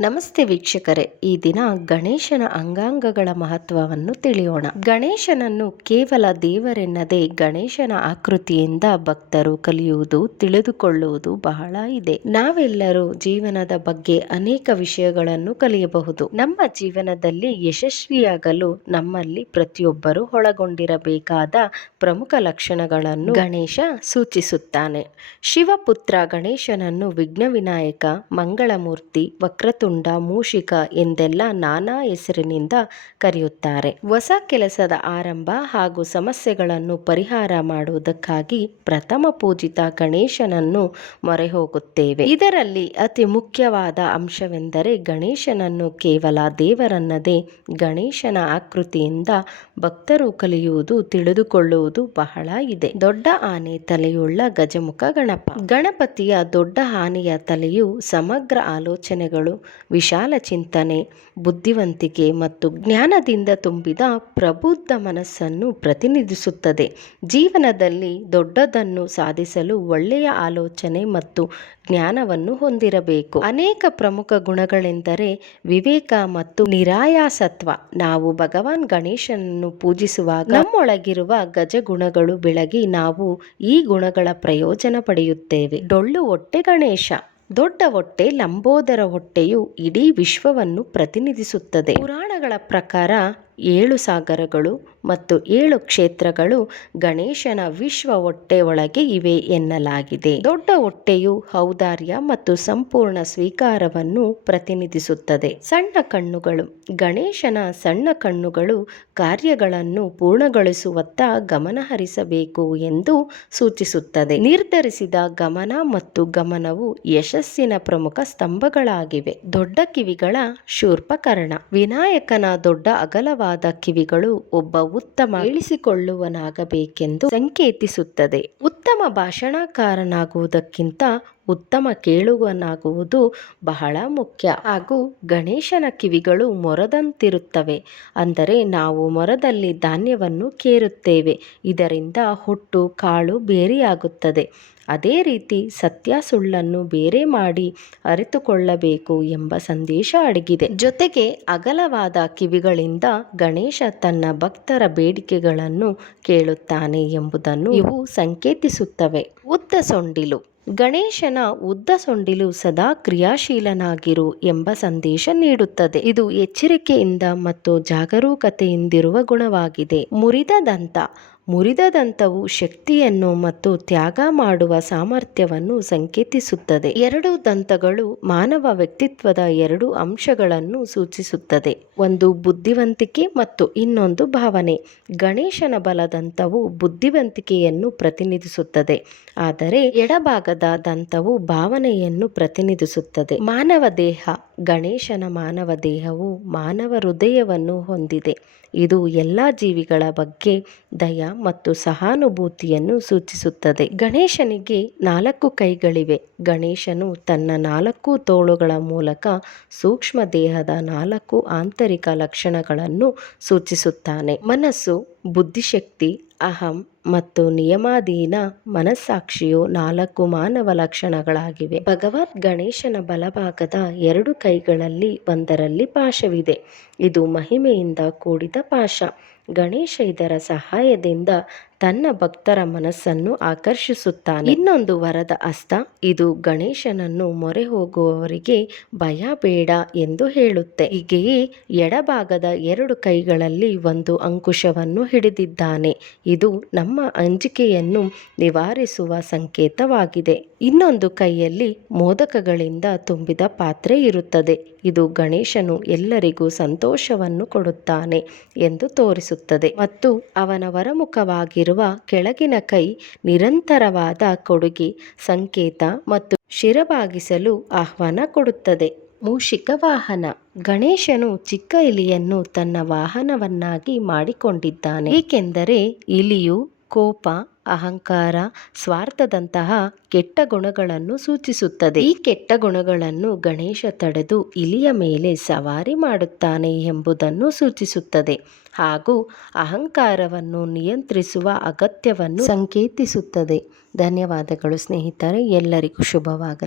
ನಮಸ್ತೆ ವೀಕ್ಷಕರೇ, ಈ ದಿನ ಗಣೇಶನ ಅಂಗಾಂಗಗಳ ಮಹತ್ವವನ್ನು ತಿಳಿಯೋಣ. ಗಣೇಶನನ್ನು ಕೇವಲ ದೇವರೆನ್ನದೆ ಗಣೇಶನ ಆಕೃತಿಯಿಂದ ಭಕ್ತರು ಕಲಿಯುವುದು, ತಿಳಿದುಕೊಳ್ಳುವುದು ಬಹಳ ಇದೆ. ನಾವೆಲ್ಲರೂ ಜೀವನದ ಬಗ್ಗೆ ಅನೇಕ ವಿಷಯಗಳನ್ನು ಕಲಿಯಬಹುದು. ನಮ್ಮ ಜೀವನದಲ್ಲಿ ಯಶಸ್ವಿಯಾಗಲು ನಮ್ಮಲ್ಲಿ ಪ್ರತಿಯೊಬ್ಬರು ಒಳಗೊಂಡಿರಬೇಕಾದ ಪ್ರಮುಖ ಲಕ್ಷಣಗಳನ್ನು ಗಣೇಶ ಸೂಚಿಸುತ್ತಾನೆ. ಶಿವಪುತ್ರ ಗಣೇಶನನ್ನು ವಿಘ್ನ ವಿನಾಯಕ ಮಂಗಳಮೂರ್ತಿ ವಕ್ರತು ತುಂಡ ಮೂಷಿಕ ಎಂದೆಲ್ಲ ನಾನಾ ಹೆಸರಿನಿಂದ ಕರೆಯುತ್ತಾರೆ. ಹೊಸ ಕೆಲಸದ ಆರಂಭ ಹಾಗೂ ಸಮಸ್ಯೆಗಳನ್ನು ಪರಿಹಾರ ಮಾಡುವುದಕ್ಕಾಗಿ ಪ್ರಥಮ ಪೂಜಿತ ಗಣೇಶನನ್ನು ಮೊರೆ ಹೋಗುತ್ತೇವೆ ಇದರಲ್ಲಿ ಅತಿ ಮುಖ್ಯವಾದ ಅಂಶವೆಂದರೆ ಗಣೇಶನನ್ನು ಕೇವಲ ದೇವರನ್ನದೇ ಗಣೇಶನ ಆಕೃತಿಯಿಂದ ಭಕ್ತರು ಕಲಿಯುವುದು, ತಿಳಿದುಕೊಳ್ಳುವುದು ಬಹಳ ಇದೆ. ದೊಡ್ಡ ಆನೆ ತಲೆಯುಳ್ಳ ಗಜಮುಖ ಗಣಪ. ಗಣಪತಿಯ ದೊಡ್ಡ ಆನೆಯ ತಲೆಯು ಸಮಗ್ರ ಆಲೋಚನೆಗಳು ವಿಶಾಲ ಚಿಂತನೆ, ಬುದ್ಧಿವಂತಿಕೆ ಮತ್ತು ಜ್ಞಾನದಿಂದ ತುಂಬಿದ ಪ್ರಬುದ್ಧ ಮನಸ್ಸನ್ನು ಪ್ರತಿನಿಧಿಸುತ್ತದೆ. ಜೀವನದಲ್ಲಿ ದೊಡ್ಡದನ್ನು ಸಾಧಿಸಲು ಒಳ್ಳೆಯ ಆಲೋಚನೆ ಮತ್ತು ಜ್ಞಾನವನ್ನು ಹೊಂದಿರಬೇಕು. ಅನೇಕ ಪ್ರಮುಖ ಗುಣಗಳೆಂದರೆ ವಿವೇಕ ಮತ್ತು ನಿರಾಯಾಸತ್ವ. ನಾವು ಭಗವಾನ್ ಗಣೇಶನನ್ನು ಪೂಜಿಸುವಾಗ ನಮ್ಮೊಳಗಿರುವ ಗಜಗುಣಗಳು ಬೆಳಗಿ ನಾವು ಈ ಗುಣಗಳ ಪ್ರಯೋಜನ ಪಡೆಯುತ್ತೇವೆ. ಡೊಳ್ಳು ಹೊಟ್ಟೆ ಗಣೇಶ. ದೊಡ್ಡ ಹೊಟ್ಟೆ ಲಂಬೋದರ ಹೊಟ್ಟೆಯು ಇಡೀ ವಿಶ್ವವನ್ನು ಪ್ರತಿನಿಧಿಸುತ್ತದೆ. ಪುರಾಣಗಳ ಪ್ರಕಾರ ಏಳು ಸಾಗರಗಳು ಮತ್ತು ಏಳು ಕ್ಷೇತ್ರಗಳು ಗಣೇಶನ ವಿಶ್ವ ಹೊಟ್ಟೆ ಒಳಗೆ ಇವೆ ಎನ್ನಲಾಗಿದೆ. ದೊಡ್ಡ ಹೊಟ್ಟೆಯು ಔದಾರ್ಯ ಮತ್ತು ಸಂಪೂರ್ಣ ಸ್ವೀಕಾರವನ್ನು ಪ್ರತಿನಿಧಿಸುತ್ತದೆ. ಸಣ್ಣ ಕಣ್ಣುಗಳು, ಗಣೇಶನ ಸಣ್ಣ ಕಣ್ಣುಗಳು ಕಾರ್ಯಗಳನ್ನು ಪೂರ್ಣಗೊಳಿಸುವತ್ತ ಗಮನ ಹರಿಸಬೇಕು ಎಂದು ಸೂಚಿಸುತ್ತದೆ. ನಿರ್ಧರಿಸಿದ ಗಮನ ಮತ್ತು ಗಮನವು ಯಶಸ್ಸಿನ ಪ್ರಮುಖ ಸ್ತಂಭಗಳಾಗಿವೆ. ದೊಡ್ಡ ಕಿವಿಗಳ ಶೂರ್ಪಕರಣ, ವಿನಾಯಕನ ದೊಡ್ಡ ಅಗಲವಾದ ಕಿವಿಗಳು ಒಬ್ಬ ಉತ್ತಮ ಇಳಿಸಿಕೊಳ್ಳುವನಾಗಬೇಕೆಂದು ಸಂಕೇತಿಸುತ್ತದೆ. ಉತ್ತಮ ಭಾಷಣಕಾರನಾಗುವುದಕ್ಕಿಂತ ಉತ್ತಮ ಕೇಳುವನಾಗುವುದು ಬಹಳ ಮುಖ್ಯ. ಹಾಗೂ ಗಣೇಶನ ಕಿವಿಗಳು ಮೊರದಂತಿರುತ್ತವೆ. ಅಂದರೆ ನಾವು ಮೊರದಲ್ಲಿ ಧಾನ್ಯವನ್ನು ಕೇರುತ್ತೇವೆ. ಇದರಿಂದ ಹುಟ್ಟು, ಕಾಳು ಬೇರೆಯಾಗುತ್ತದೆ. ಅದೇ ರೀತಿ ಸತ್ಯ ಸುಳ್ಳನ್ನು ಬೇರೆ ಮಾಡಿ ಅರಿತುಕೊಳ್ಳಬೇಕು ಎಂಬ ಸಂದೇಶ ಅಡಗಿದೆ. ಜೊತೆಗೆ ಅಗಲವಾದ ಕಿವಿಗಳಿಂದ ಗಣೇಶ ತನ್ನ ಭಕ್ತರ ಬೇಡಿಕೆಗಳನ್ನು ಕೇಳುತ್ತಾನೆ ಎಂಬುದನ್ನು ಇವು ಸಂಕೇತಿಸುತ್ತವೆ. ಉದ್ದ ಸೊಂಡಿಲು. ಗಣೇಶನ ಉದ್ದ ಸೊಂಡಿಲು ಸದಾ ಕ್ರಿಯಾಶೀಲನಾಗಿರು ಎಂಬ ಸಂದೇಶ ನೀಡುತ್ತದೆ. ಇದು ಎಚ್ಚರಿಕೆಯಿಂದ ಮತ್ತು ಜಾಗರೂಕತೆಯಿಂದಿರುವ ಗುಣವಾಗಿದೆ. ಮುರಿದ ದಂತ. ಮುರಿದ ದಂತವು ಶಕ್ತಿಯನ್ನು ಮತ್ತು ತ್ಯಾಗ ಮಾಡುವ ಸಾಮರ್ಥ್ಯವನ್ನು ಸಂಕೇತಿಸುತ್ತದೆ. ಎರಡು ದಂತಗಳು ಮಾನವ ವ್ಯಕ್ತಿತ್ವದ ಎರಡು ಅಂಶಗಳನ್ನು ಸೂಚಿಸುತ್ತದೆ. ಒಂದು ಬುದ್ಧಿವಂತಿಕೆ ಮತ್ತು ಇನ್ನೊಂದು ಭಾವನೆ. ಗಣೇಶನ ಬಲದಂತವು ಬುದ್ಧಿವಂತಿಕೆಯನ್ನು ಪ್ರತಿನಿಧಿಸುತ್ತದೆ. ಆದರೆ ಎಡಭಾಗದ ದಂತವು ಭಾವನೆಯನ್ನು ಪ್ರತಿನಿಧಿಸುತ್ತದೆ. ಮಾನವ ದೇಹ, ಗಣೇಶನ ಮಾನವ ದೇಹವು ಮಾನವ ಹೃದಯವನ್ನು ಹೊಂದಿದೆ. ಇದು ಎಲ್ಲ ಜೀವಿಗಳ ಬಗ್ಗೆ ದಯ ಮತ್ತು ಸಹಾನುಭೂತಿಯನ್ನು ಸೂಚಿಸುತ್ತದೆ. ಗಣೇಶನಿಗೆ ನಾಲ್ಕು ಕೈಗಳಿವೆ. ಗಣೇಶನು ತನ್ನ ನಾಲ್ಕು ತೋಳುಗಳ ಮೂಲಕ ಸೂಕ್ಷ್ಮ ದೇಹದ ನಾಲ್ಕು ಆಂತರಿಕ ಲಕ್ಷಣಗಳನ್ನು ಸೂಚಿಸುತ್ತಾನೆ. ಮನಸ್ಸು, ಬುದ್ಧಿಶಕ್ತಿ, ಅಹಂ ಮತ್ತು ನಿಯಮಾಧೀನ ಮನಸ್ಸಾಕ್ಷಿಯು ನಾಲ್ಕು ಮಾನವ ಲಕ್ಷಣಗಳಾಗಿವೆ. ಭಗವತ್ ಗಣೇಶನ ಬಲಭಾಗದ ಎರಡು ಕೈಗಳಲ್ಲಿ ಒಂದರಲ್ಲಿ ಪಾಶವಿದೆ. ಇದು ಮಹಿಮೆಯಿಂದ ಕೂಡಿದ ಪಾಶ. ಗಣೇಶ ಇದರ ಸಹಾಯದಿಂದ ತನ್ನ ಭಕ್ತರ ಮನಸ್ಸನ್ನು ಆಕರ್ಷಿಸುತ್ತಾನೆ. ಇನ್ನೊಂದು ವರದ ಅಸ್ತ, ಇದು ಗಣೇಶನನ್ನು ಮೊರೆ ಹೋಗುವವರಿಗೆ ಭಯ ಬೇಡ ಎಂದು ಹೇಳುತ್ತೆ. ಹೀಗೆಯೇ ಎಡಭಾಗದ ಎರಡು ಕೈಗಳಲ್ಲಿ ಒಂದು ಅಂಕುಶವನ್ನು ಹಿಡಿದಿದ್ದಾನೆ. ಇದು ನಮ್ಮ ಅಂಜಿಕೆಯನ್ನು ನಿವಾರಿಸುವ ಸಂಕೇತವಾಗಿದೆ. ಇನ್ನೊಂದು ಕೈಯಲ್ಲಿ ಮೋದಕಗಳಿಂದ ತುಂಬಿದ ಪಾತ್ರೆ ಇರುತ್ತದೆ. ಇದು ಗಣೇಶನು ಎಲ್ಲರಿಗೂ ಸಂತೋಷವನ್ನು ಕೊಡುತ್ತಾನೆ ಎಂದು ತೋರಿಸುತ್ತದೆ. ಮತ್ತು ಅವನ ವರಮುಖವಾಗಿರುವ ಕೆಳಗಿನ ಕೈ ನಿರಂತರವಾದ ಕೊಡುಗೆ, ಸಂಕೇತ ಮತ್ತು ಶಿರಬಾಗಿಸಲು ಆಹ್ವಾನ ಕೊಡುತ್ತದೆ. ಮೂಷಿಕ ವಾಹನ. ಗಣೇಶನು ಚಿಕ್ಕ ಇಲಿಯನ್ನು ತನ್ನ ವಾಹನವನ್ನಾಗಿ ಮಾಡಿಕೊಂಡಿದ್ದಾನೆ. ಏಕೆಂದರೆ ಇಲಿಯು ಕೋಪ, ಅಹಂಕಾರ, ಸ್ವಾರ್ಥದಂತಹ ಕೆಟ್ಟ ಗುಣಗಳನ್ನು ಸೂಚಿಸುತ್ತದೆ. ಈ ಕೆಟ್ಟ ಗುಣಗಳನ್ನು ಗಣೇಶ ತಡೆದು ಇಲಿಯ ಮೇಲೆ ಸವಾರಿ ಮಾಡುತ್ತಾನೆ ಎಂಬುದನ್ನು ಸೂಚಿಸುತ್ತದೆ. ಹಾಗೂ ಅಹಂಕಾರವನ್ನು ನಿಯಂತ್ರಿಸುವ ಅಗತ್ಯವನ್ನು ಸಂಕೇತಿಸುತ್ತದೆ. ಧನ್ಯವಾದಗಳು ಸ್ನೇಹಿತರೆ, ಎಲ್ಲರಿಗೂ ಶುಭವಾಗಲಿ.